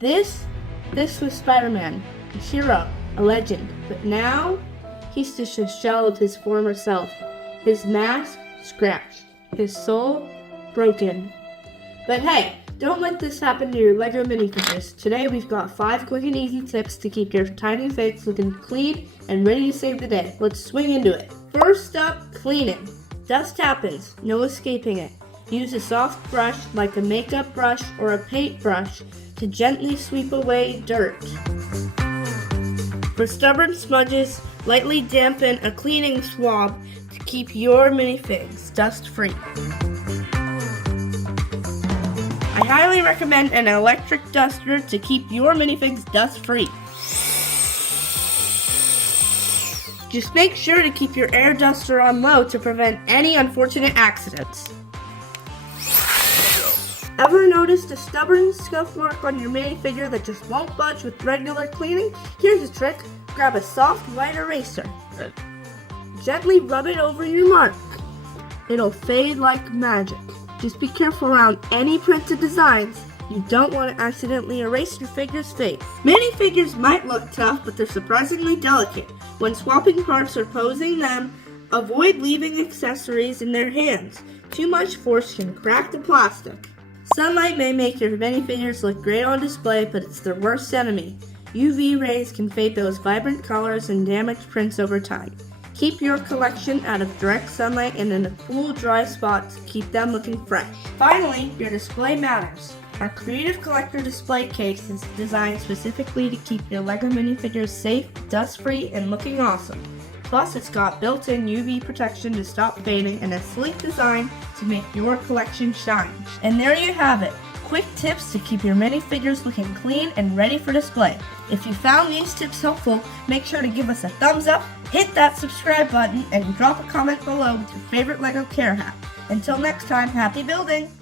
This was Spider-Man, a hero, a legend, but now he's just a shell of his former self. His mask scratched, his soul broken. But hey, don't let this happen to your LEGO minifigures. Today we've got 5 quick and easy tips to keep your tiny figs looking clean and ready to save the day. Let's swing into it. First up, cleaning. Dust happens, no escaping it. Use a soft brush like a makeup brush or a paint brush to gently sweep away dirt. For stubborn smudges, lightly dampen a cleaning swab to keep your minifigs dust-free. I highly recommend an electric duster to keep your minifigs dust-free. Just make sure to keep your air duster on low to prevent any unfortunate accidents. Ever noticed a stubborn scuff mark on your minifigure that just won't budge with regular cleaning? Here's a trick. Grab a soft white eraser. Gently rub it over your mark. It'll fade like magic. Just be careful around any printed designs. You don't want to accidentally erase your figure's face. Minifigures might look tough, but they're surprisingly delicate. When swapping parts or posing them, avoid leaving accessories in their hands. Too much force can crack the plastic. Sunlight may make your minifigures look great on display, but it's their worst enemy. UV rays can fade those vibrant colors and damage prints over time. Keep your collection out of direct sunlight and in a cool, dry spot to keep them looking fresh. Finally, your display matters. Our Creative Collector display case is designed specifically to keep your LEGO minifigures safe, dust-free, and looking awesome. Plus, it's got built-in UV protection to stop fading and a sleek design to make your collection shine. And there you have it. Quick tips to keep your minifigures looking clean and ready for display. If you found these tips helpful, make sure to give us a thumbs up, hit that subscribe button, and drop a comment below with your favorite LEGO care hack. Until next time, happy building!